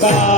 Bye.